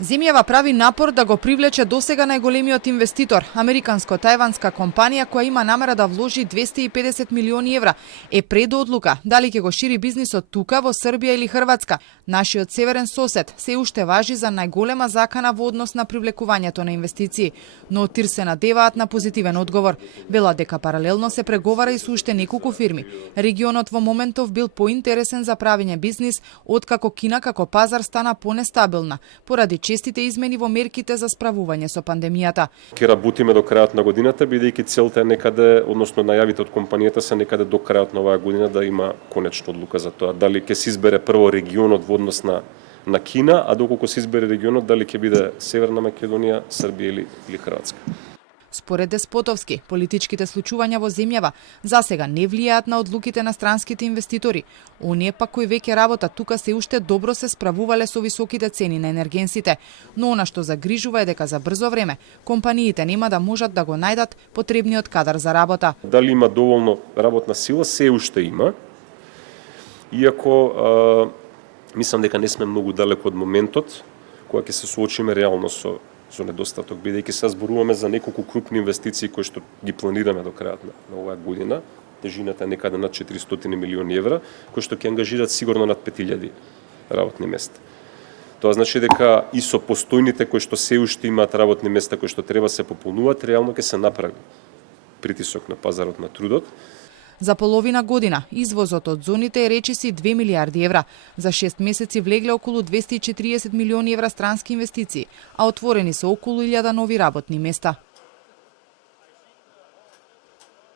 Земјава прави напор да го привлече досега најголемиот инвеститор, американско-тајванска компанија која има намера да вложи 250 милиони евра, е пред одлука дали ќе го шири бизнисот тука во Србија или Хрватска. Нашиот северен сосед се уште важи за најголема закана во однос на привлекувањето на инвестиции, но од ТИР се надеваат на позитивен одговор. Велат дека паралелно се преговара и со уште неколку фирми. Регионот во моментов бил поинтересен за правење бизнис откако Кина како пазар стана понестабилна поради честите измени во мерките за справување со пандемијата. Ќе работиме до крајот на годината, бидејќи целта е некаде, односно најавите од компанијата се некаде до крајот на оваа година да има конечна одлука за тоа. Дали ќе се избере прво регионот во однос на Кина, а доколку се избере регионот, дали ќе биде Северна Македонија, Србија или Хрватска. Според Деспотовски, политичките случувања во земјава засега не влијаат на одлуките на странските инвеститори. Оние пак кои веќе работат тука се уште добро се справувале со високите цени на енергенсите, но она што загрижува е дека за брзо време компаниите нема да можат да го најдат потребниот кадар за работа. Дали има доволно работна сила? Се уште има. Иако мислам дека не сме многу далеко од моментот кога ќе се соочиме реално со недостаток, бидејќи се зборуваме за неколку крупни инвестиции кои што ги планираме до крајот на оваа година. Тежината е некаде над 400 милиони евра, кои што ќе ангажираат сигурно над 5000 работни места. Тоа значи дека и со постојните кои што се уште имаат работни места кои што треба се пополнуваат, реално ќе се направи притисок на пазарот на трудот. За половина година извозот од зоните е речиси 2 милиарди евра. За 6 месеци влегле околу 240 милиони евра странски инвестиции, а отворени се околу 1000 нови работни места.